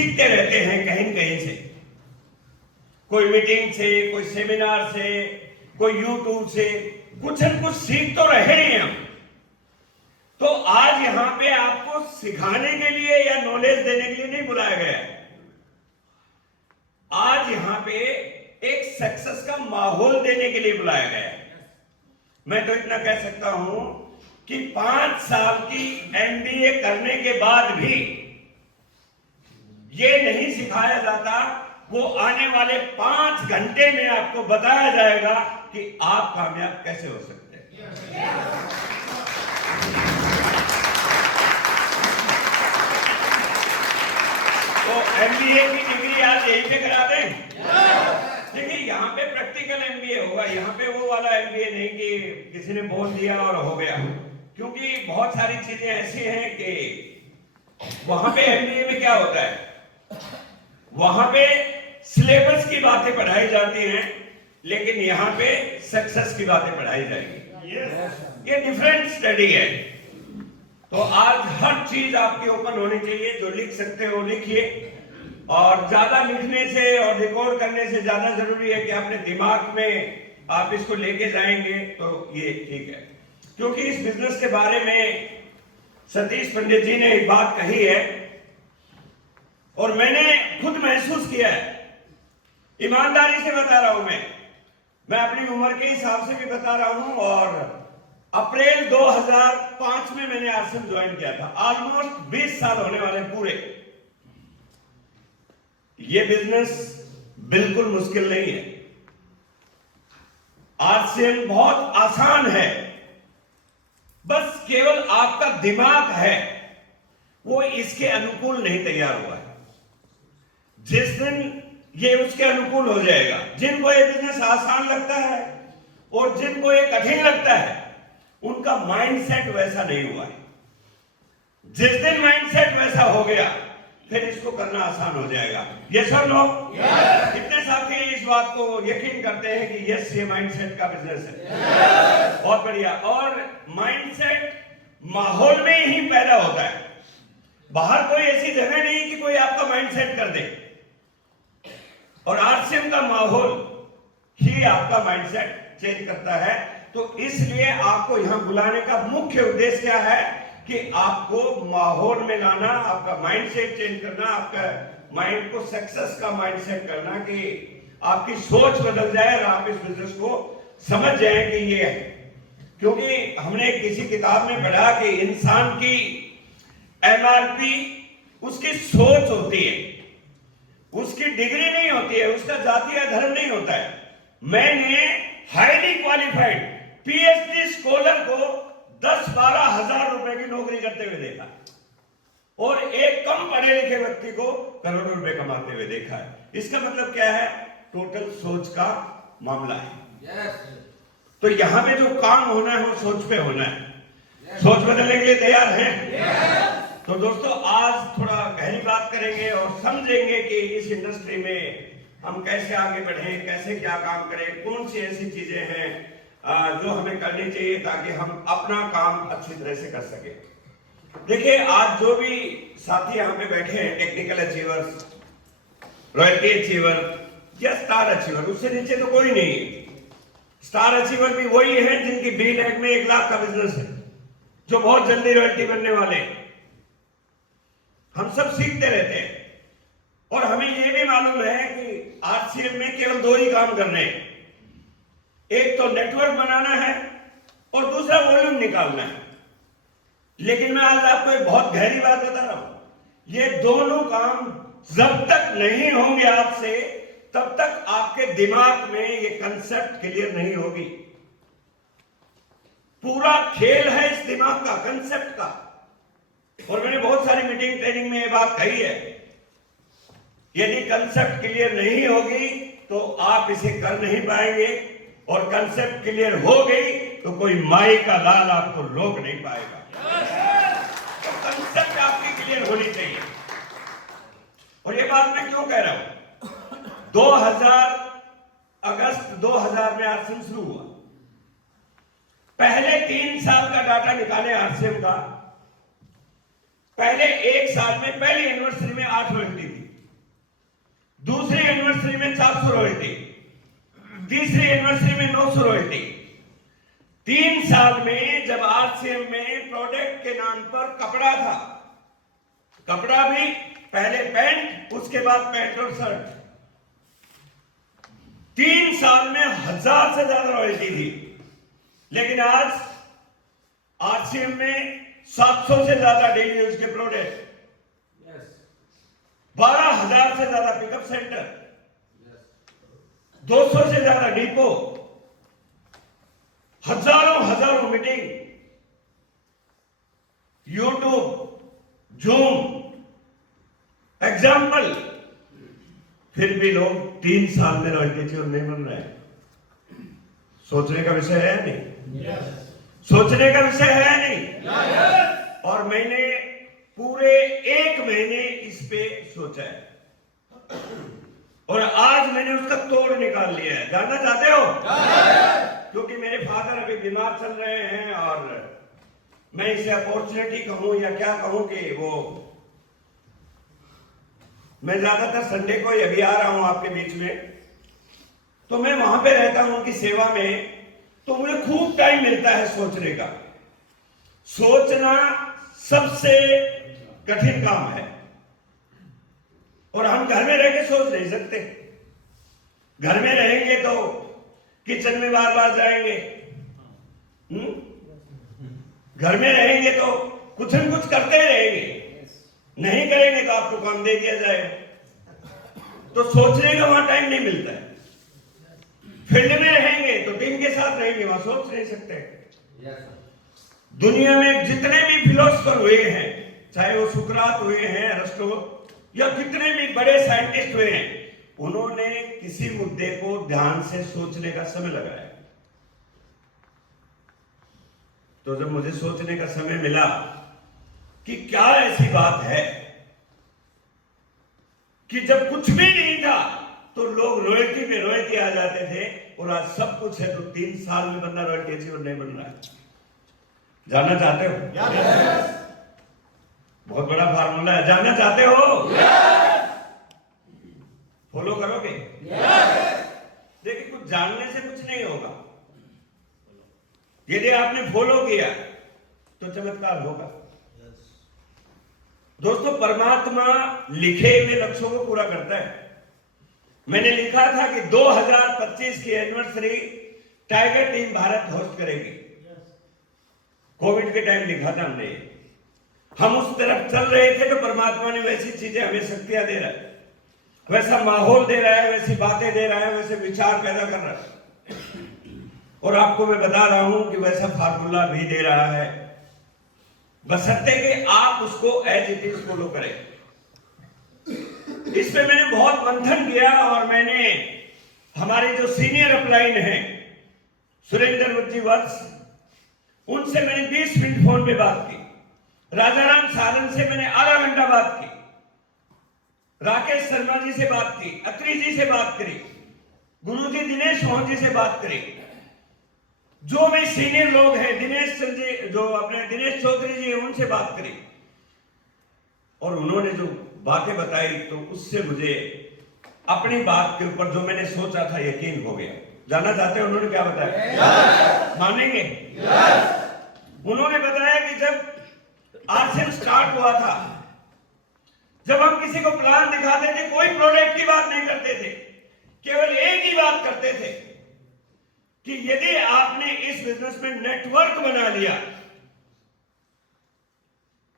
सीखते रहते हैं कहीं न कहीं से, कोई मीटिंग से, कोई सेमिनार से, कोई यूट्यूब से, कुछ न कुछ सीख तो रहे हैं हम। तो आज यहां पे आपको सिखाने के लिए या नॉलेज देने के लिए नहीं बुलाया गया है। आज यहां पे एक सक्सेस का माहौल देने के लिए बुलाया गया है। मैं तो इतना कह सकता हूं कि 5 साल की एमबीए करने के बाद भी ये नहीं सिखाया जाता, वो आने वाले 5 घंटे में आपको बताया जाएगा कि आप कामयाब कैसे हो सकते हैं। तो एमबीए की डिग्री आज यहीं पे करा दें। देखिए यहाँ पे प्रैक्टिकल एमबीए होगा, यहाँ पे वो वाला एमबीए नहीं कि किसी ने बोल दिया और हो गया, क्योंकि बहुत सारी चीजें ऐसी हैं कि वहां पे एमबीए में क्या होता है, वहां पे सिलेबस की बातें पढ़ाई जाती हैं, लेकिन यहाँ पे सक्सेस की बातें पढ़ाई जाएगी। ये डिफरेंट स्टडी है। तो आज हर चीज आपकी ओपन होनी चाहिए, जो लिख सकते हो लिखिए, और ज्यादा लिखने से और रिकॉर्ड करने से ज्यादा जरूरी है कि अपने दिमाग में आप इसको लेके जाएंगे तो ये ठीक है। क्योंकि इस बिजनेस के बारे में सतीश पंडित जी ने एक बात कही है और मैंने खुद महसूस किया है, ईमानदारी से बता रहा हूं। मैं अपनी उम्र के हिसाब से भी बता रहा हूं, और अप्रैल 2005 में मैंने आश्रम ज्वाइन किया था। ऑलमोस्ट 20 साल होने वाले पूरे। ये बिजनेस बिल्कुल मुश्किल नहीं है। आरसीएम बहुत आसान है, बस केवल आपका दिमाग है वो इसके अनुकूल नहीं तैयार हुआ है। जिस दिन ये उसके अनुकूल हो जाएगा, जिनको ये बिजनेस आसान लगता है और जिनको ये कठिन लगता है, उनका माइंडसेट वैसा नहीं हुआ है। जिस दिन माइंडसेट वैसा हो गया, फिर इसको करना आसान हो जाएगा। ये सब लोग कितने साथी इस बात को यकीन करते हैं कि यस, ये माइंडसेट का बिजनेस है। बहुत बढ़िया। और माइंडसेट माहौल में ही पैदा होता है, बाहर कोई ऐसी जगह नहीं कि कोई आपका माइंडसेट कर दे, और आरसीएम का माहौल ही आपका माइंडसेट चेंज करता है। तो इसलिए आपको यहां बुलाने का मुख्य उद्देश्य क्या है कि आपको माहौल में लाना, आपका माइंडसेट चेंज करना, आपका माइंड को सक्सेस का माइंडसेट करना, कि आपकी सोच बदल जाए और आप इस बिजनेस को समझ जाए कि ये है। क्योंकि हमने किसी किताब में पढ़ा कि इंसान की एमआरपी उसकी सोच होती है, उसकी डिग्री नहीं होती है, उसका जातीय धर्म नहीं होता है। मैंने हाईली क्वालिफाइड पीएचडी स्कॉलर को 10-12 हजार रुपए की नौकरी करते हुए देखा, और एक कम पढ़े लिखे व्यक्ति को करोड़ों रुपए कमाते हुए देखा है। इसका मतलब क्या है? टोटल सोच का मामला है। तो यहां पे जो काम होना है वो सोच पे होना है। सोच बदलने के लिए तैयार हैं? तो दोस्तों, आज थोड़ा गहरी बात करेंगे और समझेंगे कि इस इंडस्ट्री में हम कैसे आगे बढ़े, कैसे क्या काम करें, कौन सी ऐसी चीजें हैं जो हमें करनी चाहिए ताकि हम अपना काम अच्छी तरह से कर सके। देखिए, आज जो भी साथी यहाँ पे बैठे हैं, टेक्निकल अचीवर्स, रॉयल्टी अचीवर या स्टार अचीवर, उससे नीचे तो कोई नहीं है। स्टार अचीवर भी वही है जिनकी बी टेक में 1 लाख का बिजनेस है, जो बहुत जल्दी रॉयल्टी बनने वाले हैं। हम सब सीखते रहते हैं, और हमें यह भी मालूम है कि आरसीएम में केवल 2 ही काम करने हैं। एक तो नेटवर्क बनाना है और दूसरा वॉल्यूम निकालना है। लेकिन मैं आज आपको एक बहुत गहरी बात बता रहा हूं, ये दोनों काम जब तक नहीं होंगे आपसे, तब तक आपके दिमाग में ये कंसेप्ट क्लियर नहीं होगी। पूरा खेल है इस दिमाग का, कंसेप्ट का। और मैंने बहुत सारी मीटिंग ट्रेनिंग में ये बात कही है, यदि कंसेप्ट क्लियर नहीं होगी तो आप इसे कर नहीं पाएंगे, और कंसेप्ट क्लियर हो गई तो कोई माई का लाल आपको रोक नहीं पाएगा। तो कंसेप्ट आपकी क्लियर होनी चाहिए। और ये बात मैं क्यों कह रहा हूं? अगस्त 2000 में आरसीएम शुरू हुआ। पहले 3 साल का डाटा निकाले आरसीएम का, पहले 1 साल में पहली एनिवर्सरी में 8 रॉयल्टी थी। दूसरी एनिवर्सरी में 400 रॉयल्टी, तीसरी एनिवर्सरी में 900 रॉयल्टी। 3 साल में जब आरसीएम में प्रोडक्ट के नाम पर कपड़ा था, कपड़ा भी पहले पैंट, उसके बाद पैंट और शर्ट, 3 साल में 1000 से ज्यादा रॉयल्टी थी। लेकिन आज आरसीएम में 700 से ज्यादा डेली यूज के प्रोडक्ट, 12,000 से ज्यादा पिकअप सेंटर, 200 से ज्यादा डिपो, हजारों मीटिंग, यूट्यूब, जूम, एग्जाम्पल। फिर भी लोग 3 साल में रॉयल्टी चोर नहीं बन रहे हैं। सोचने का विषय है नहीं? सोचने का विषय है नहीं? और मैंने पूरे 1 महीने इस पे सोचा है और आज मैंने उसका तोड़ निकाल लिया है। जानना चाहते हो? क्योंकि मेरे फादर अभी बीमार चल रहे हैं और मैं इसे अपॉर्चुनिटी कहूं या क्या कहूं कि वो, मैं ज्यादातर संडे को ही अभी आ रहा हूं आपके बीच में, तो मैं वहां पे रहता हूं उनकी सेवा में, तो मुझे खूब टाइम मिलता है सोचने का। सोचना सबसे कठिन काम है और हम घर में रह के सोच नहीं सकते। घर में रहेंगे तो किचन में बार बार जाएंगे, घर में रहेंगे तो कुछ न कुछ करते रहेंगे, नहीं करेंगे तो आपको काम दे दिया जाएगा। तो सोचने का वहां टाइम नहीं मिलता है। फील्ड में रहेंगे तो टीम के साथ रहेंगे, वहां सोच नहीं सकते। दुनिया में जितने भी फिलोसफर हुए हैं, चाहे वो सुकरात हुए हैं, अरिस्टो, या कितने भी बड़े साइंटिस्ट हुए हैं, उन्होंने किसी मुद्दे को ध्यान से सोचने का समय लगाया। तो जब मुझे सोचने का समय मिला कि क्या ऐसी बात है कि जब कुछ भी नहीं था तो लोग रॉयल्टी पे रॉयल्टी आ जाते थे, और आज सब कुछ है तो 3 साल में बंदा रॉयल्टी अचीवर नहीं बन रहा है। जानना चाहते हो? बहुत बड़ा फार्मूला है। जानना चाहते हो? फॉलो करोगे? देखिए, कुछ जानने से कुछ नहीं होगा। यदि आपने फॉलो किया तो चमत्कार होगा। दोस्तों, परमात्मा लिखे हुए लक्ष्यों को पूरा करता है। मैंने लिखा था कि 2025 की anniversary tiger team Bharat host करेगी। कोविड के टाइम लिखा था हमने। हम उस तरफ चल रहे थे तो परमात्मा ने वैसी चीजें हमें शक्तियां दे रहा है, वैसा माहौल दे रहा है, वैसी बातें दे रहा है, वैसे विचार पैदा कर रहा है। और आपको मैं बता रहा हूं कि वैसा फार्मूला भी दे रहा है, बशर्ते कि आप उसको एज इट इज फॉलो करें। इस पे मैंने बहुत मंथन किया और मैंने हमारे जो सीनियर अपलाइन हैं, सुरेंद्र मुखर्जी वत्स, उनसे मैंने 20 मिनट फोन पे बात की। राजाराम सारंग से मैंने आधा घंटा बात की। राकेश शर्मा जी से बात की, अत्री जी से बात करी, गुरुजी दिनेश मोहन जी से बात करी, जो भी सीनियर लोग हैं, दिनेश संजय, जो अपने दिनेश चौधरी जी, उनसे बात करी। और उन्होंने जो बातें बताई तो उससे मुझे अपनी बात के ऊपर जो मैंने सोचा था यकीन हो गया। जानना चाहते हैं उन्होंने क्या बताया? मानेंगे? उन्होंने बताया कि जब आरसीएम स्टार्ट हुआ था, जब हम किसी को प्लान दिखाते थे, कोई प्रोडक्ट की बात नहीं करते थे, केवल एक ही बात करते थे कि यदि आपने इस बिजनेस में नेटवर्क बना लिया,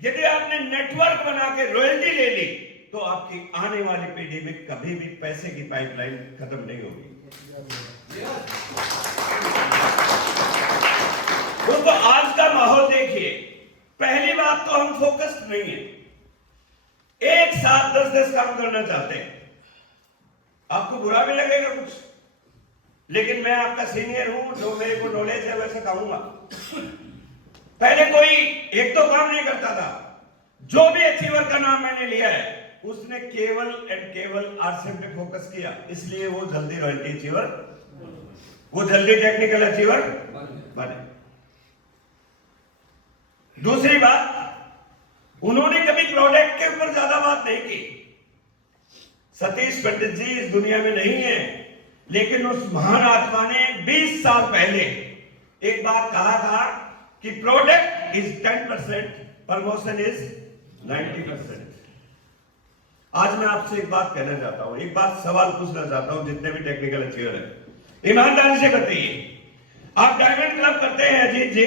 यदि आपने नेटवर्क बना के रॉयल्टी ले ली, तो आपकी आने वाली पीढ़ी में कभी भी पैसे की पाइपलाइन खत्म नहीं होगी। तो आज का माहौल देखिए। पहली बात तो हम फोकस्ड नहीं है, एक साथ 10-10 काम करना चाहते हैं। आपको बुरा भी लगेगा कुछ, लेकिन मैं आपका सीनियर हूं, जो मेरे को नॉलेज है वैसे कहूंगा। पहले कोई 1-2 काम नहीं करता था। जो भी अचीवर का नाम मैंने लिया है, उसने केवल एंड केवल आरसीएम पे फोकस किया, इसलिए वो जल्दी रॉयल्टी अचीवर, वो जल्दी टेक्निकल अचीवर बने। दूसरी बात, उन्होंने कभी प्रोडक्ट के ऊपर ज्यादा बात नहीं की, सतीश पंडित जी इस दुनिया में नहीं है, लेकिन उस महान आत्मा ने 20 साल पहले एक बात कहा था कि प्रोडक्ट इज 10%, प्रमोशन इज 90%। आज मैं आपसे एक बात कहना चाहता हूं, एक बात सवाल पूछना चाहता हूं, जितने भी टेक्निकल अचीवर है, ईमानदारी से बताइए, आप डायमंड क्लब करते हैं अजीत जी,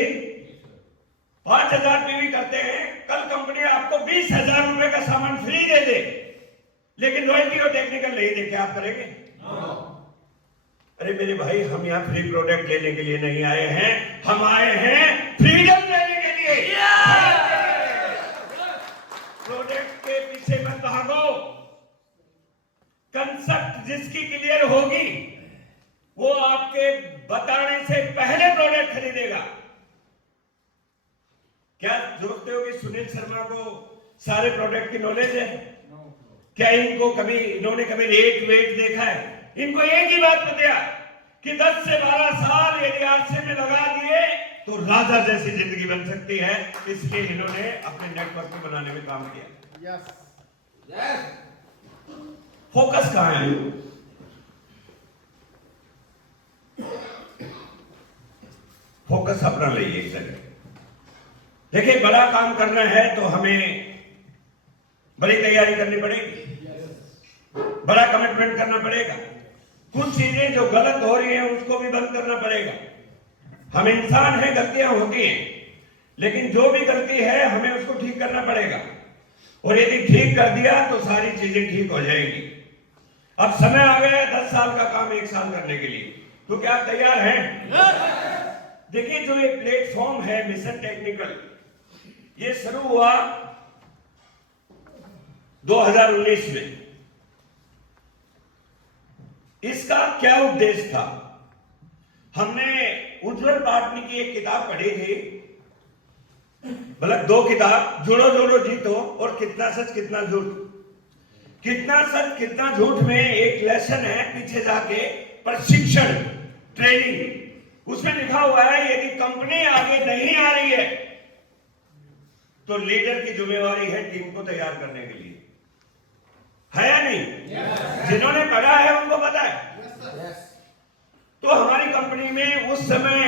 5000 पीवी करते हैं, कल कंपनी आपको 20,000 रुपए का सामान फ्री दे दे, लेकिन रॉयल्टी और टेक्निकल नहीं दे, क्या आप करेंगे? अरे मेरे भाई, हम यहाँ फ्री प्रोडक्ट लेने के लिए नहीं आए हैं, हम आए हैं फ्रीडम लेने के लिए। प्रोडक्ट के पीछे मत भागो, कंसेप्ट जिसकी क्लियर होगी वो आपके बताने से पहले प्रोडक्ट खरीदेगा। क्या सोचते हो कि सुनील शर्मा को सारे प्रोडक्ट की नॉलेज है? क्या इन्होंने कभी रेट वेट देखा है? इनको एक ही बात बताया कि 10 से 12 साल यदि आरसे में लगा दिए तो राजा जैसी जिंदगी बन सकती है, इसलिए इन्होंने अपने नेटवर्क को बनाने में काम किया। फोकस कहां है? फोकस अपना लाइए एक जगह। देखिए, बड़ा काम करना है तो हमें बड़ी तैयारी करनी पड़ेगी, बड़ा कमिटमेंट करना पड़ेगा, कुछ चीजें जो गलत हो रही हैं उसको भी बंद करना पड़ेगा। हम इंसान हैं, गलतियां होती हैं, लेकिन जो भी गलती है हमें उसको ठीक करना पड़ेगा, और यदि ठीक कर दिया तो सारी चीजें ठीक हो जाएंगी। अब समय आ गया है 10 साल का काम 1 साल करने के लिए, तो क्या आप तैयार हैं? देखिए, जो ये प्लेटफॉर्म है मिशन टेक्निकल, ये शुरू हुआ 2019 में। इसका क्या उद्देश्य था? हमने उज्जवल पाटनी की एक किताब पढ़ी थी, मतलब 2 किताब, जोड़ो जोड़ो जीतो और कितना सच कितना झूठ। कितना सच कितना झूठ में एक लेसन है, पीछे जाके प्रशिक्षण ट्रेनिंग, उसमें लिखा हुआ है यदि कंपनी आगे नहीं आ रही है तो लीडर की जिम्मेवारी है टीम को तैयार करने के लिए, है या नहीं? जिन्होंने पढ़ा है उनको पता है। तो हमारी कंपनी में उस समय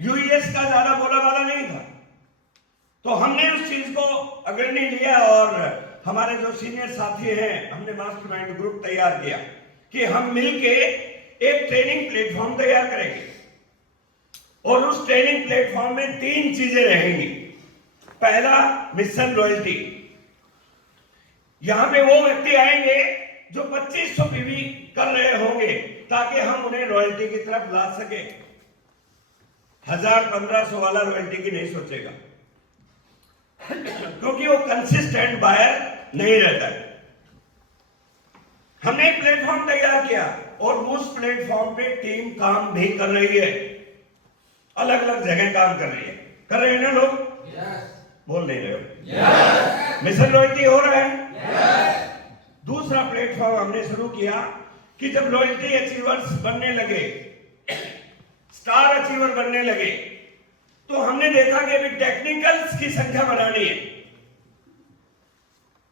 यूएस का ज्यादा बोला वाला नहीं था, तो हमने उस चीज को अग्रणी लिया और हमारे जो सीनियर साथी हैं, हमने मास्टरमाइंड ग्रुप तैयार किया कि हम मिलके एक ट्रेनिंग प्लेटफॉर्म तैयार करेंगे, और उस ट्रेनिंग प्लेटफॉर्म में 3 चीजें रहेंगी। पहला, मिशन रॉयल्टी। यहां पे वो व्यक्ति आएंगे जो 2500 पीवी कर रहे होंगे, ताकि हम उन्हें रॉयल्टी की तरफ ला सके। 1000-1500 वाला रॉयल्टी की नहीं सोचेगा, क्योंकि वो कंसिस्टेंट बायर नहीं रहता है। हमने एक प्लेटफॉर्म तैयार किया और उस प्लेटफॉर्म पे टीम काम भी कर रही है, अलग अलग जगह काम कर रही है। कर रहे हैं ना लोग? बोल नहीं रहे हो? मिशन रॉयल्टी हो रहा है। दूसरा प्लेटफॉर्म हमने शुरू किया कि जब रॉयल्टी अचीवर्स बनने लगे, स्टार अचीवर बनने लगे, तो हमने देखा कि अभी टेक्निकल्स की संख्या बढ़ानी है,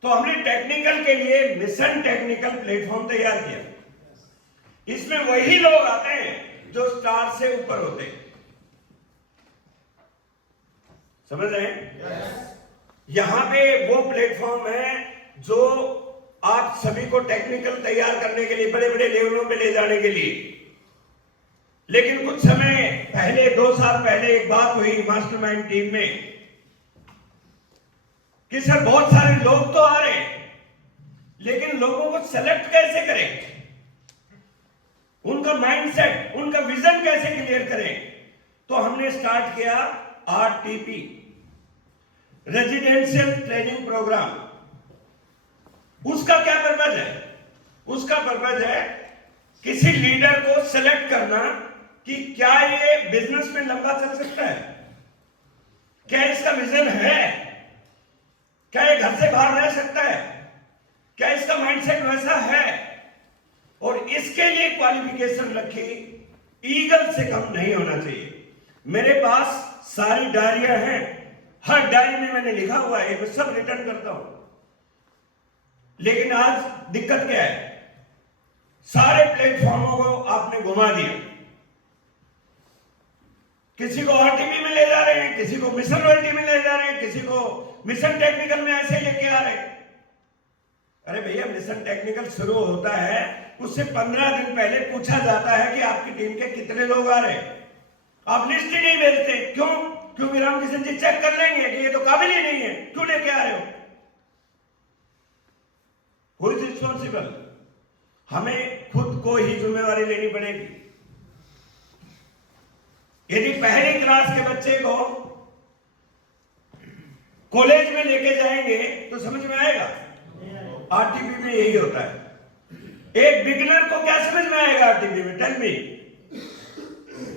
तो हमने टेक्निकल के लिए मिशन टेक्निकल प्लेटफॉर्म तैयार किया। इसमें वही लोग आते हैं जो स्टार से ऊपर होते हैं, समझ रहे हैं? यहां पे वो प्लेटफॉर्म है जो आप सभी को टेक्निकल तैयार करने के लिए, बड़े बड़े लेवलों पे ले जाने के लिए। लेकिन कुछ समय पहले, 2 साल पहले एक बात हुई मास्टरमाइंड टीम में कि सर बहुत सारे लोग तो आ रहे हैं, लेकिन लोगों को सेलेक्ट कैसे करें, उनका माइंडसेट, उनका विजन कैसे क्लियर करें? तो हमने स्टार्ट किया RTP, रेजिडेंशियल ट्रेनिंग प्रोग्राम। उसका क्या पर्पज है? उसका पर्पज है किसी लीडर को सेलेक्ट करना कि क्या ये बिजनेस में लंबा चल सकता है, क्या इसका विजन है, क्या ये घर से बाहर रह सकता है, क्या इसका माइंडसेट वैसा है, और इसके लिए क्वालिफिकेशन रखी, ईगल से कम नहीं होना चाहिए। मेरे पास सारी डायरियां हैं, हर डायरी में मैंने लिखा हुआ है, मैं सब रिटर्न करता हूं। लेकिन आज दिक्कत क्या है? सारे प्लेटफॉर्मों को आपने घुमा दिया। किसी को आरटीपी में ले जा रहे हैं, किसी को मिशन रॉयल्टी में ले जा रहे हैं, किसी को मिशन टेक्निकल में ऐसे लेके आ रहे हैं। अरे भैया, मिशन टेक्निकल शुरू होता है उससे 15 दिन पहले पूछा जाता है कि आपकी टीम के कितने लोग आ रहे हैं। आप लिस्ट ही नहीं भेजते, क्यों? क्योंकि रामकिशन जी चेक कर लेंगे कि ये तो काबिल ही नहीं है, क्यों लेके आ रहे हो? Who is responsible? हमें खुद को ही जिम्मेवारी लेनी पड़ेगी। यदि पहली क्लास के बच्चे को कॉलेज में लेके जाएंगे तो समझ में आएगा? आरटीपी में यही होता है। एक बिगिनर को क्या समझ में आएगा आरटीपी में? टेल मी,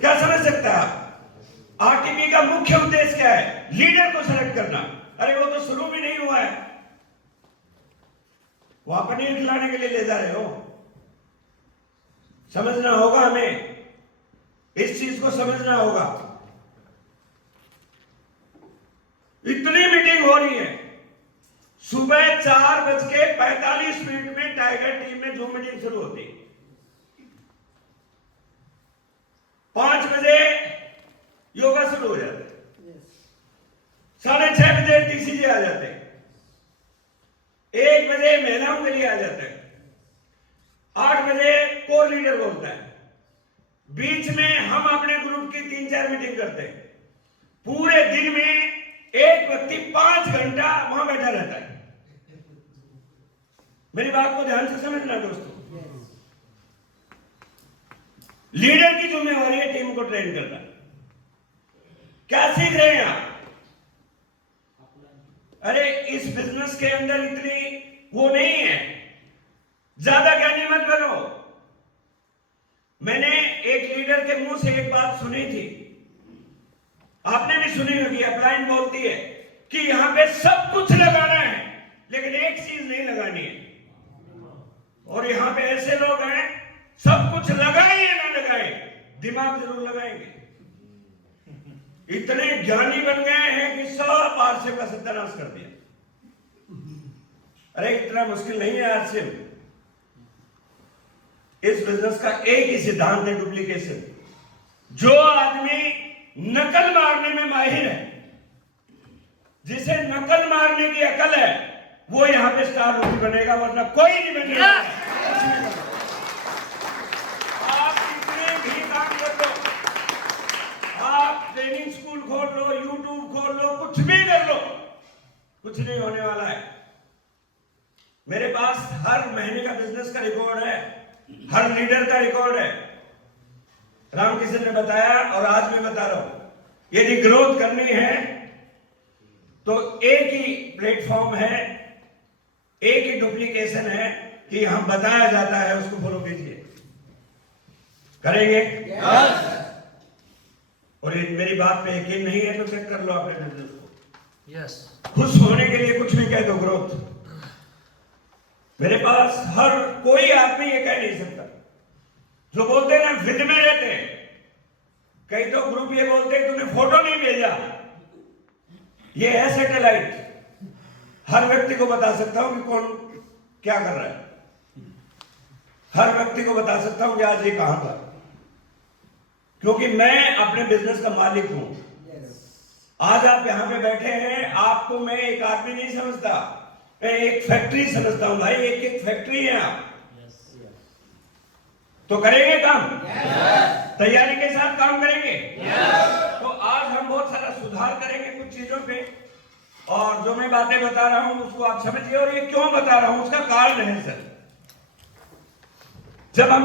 क्या समझ सकता है आप? आरटीपी का मुख्य उद्देश्य क्या है? लीडर को सेलेक्ट करना। अरे वो तो शुरू भी नहीं हुआ है, वहां पनीर खिलाने के लिए ले जा रहे हो। समझना होगा हमें, इस चीज को समझना होगा। इतनी मीटिंग हो रही है, सुबह 4:45 में टाइगर टीम में जूम मीटिंग शुरू होती है। 5 बजे योगा शुरू हो जाता है, 6:30 बजे टीसीजे आ जाते हैं, 1 बजे महिलाओं के लिए आ जाते हैं, 8 बजे कोर लीडर बोलता है, बीच में हम अपने ग्रुप की 3-4 मीटिंग करते हैं। पूरे दिन में एक व्यक्ति 5 घंटा वहां बैठा रहता है। मेरी बात को ध्यान से समझना दोस्तों। लीडर की जिम्मेवारी है टीम को ट्रेन करना। क्या सीख रहे हैं आप? अरे इस बिजनेस के अंदर इतनी वो नहीं है, ज्यादा ज्ञानी मत बनो। मैंने एक लीडर के मुंह से एक बात सुनी थी, आपने भी सुनी होगी। अपलाइन बोलती है कि यहां पे सब कुछ लगाना है लेकिन एक चीज नहीं लगानी है। और यहां पे ऐसे लोग हैं, सब कुछ लगाए या ना लगाए, दिमाग जरूर लगाएंगे। इतने ज्ञानी बन गए हैं कि सब आरसीएम का सत्यानाश कर दिया। अरे इतना मुश्किल नहीं है आरसीएम। इस बिजनेस का एक ही सिद्धांत है, डुप्लीकेशन। जो आदमी नकल मारने में माहिर है, जिसे नकल मारने की अकल है, वो यहां पे स्टार रोटी बनेगा, वरना कोई नहीं बनेगा। आप कितने भी काम कर लो, आप ट्रेनिंग स्कूल खोल लो, यूट्यूब खोल लो, कुछ भी कर लो, कुछ नहीं होने वाला है। मेरे पास हर महीने का बिजनेस का रिकॉर्ड है, हर लीडर का रिकॉर्ड है। रामकिशन ने बताया और आज मैं बता रहा हूं, यदि ग्रोथ करनी है तो एक ही प्लेटफॉर्म है, एक ही डुप्लीकेशन है कि यहां बताया जाता है, उसको फॉलो कीजिए। करेंगे? yes. और मेरी बात पे यकीन नहीं है तो चेक कर लो अपने बिजनेस को। yes. खुश होने के लिए कुछ भी कह दो, ग्रोथ। मेरे पास हर कोई आदमी ये कह नहीं सकता। जो बोलते हैं ना फिल्ड में रहते हैं, कई तो ग्रुप ये बोलते हैं तूने फोटो नहीं भेजा, ये है सैटेलाइट। हर व्यक्ति को बता सकता हूं कि कौन क्या कर रहा है, हर व्यक्ति को बता सकता हूं कि आज ये कहां था, क्योंकि मैं अपने बिजनेस का मालिक हूं। आज आप यहां पे बैठे हैं, आपको मैं एक आदमी नहीं समझता, मैं एक फैक्ट्री समझता हूं भाई। एक एक फैक्ट्री है आप। तो करेंगे काम? तैयारी के साथ काम करेंगे। तो आज हम बहुत सारा सुधार करेंगे कुछ चीजों पे, और जो मैं बातें बता रहा हूं उसको आप समझिए। और ये क्यों बता रहा हूं, उसका कारण है सर। जब हम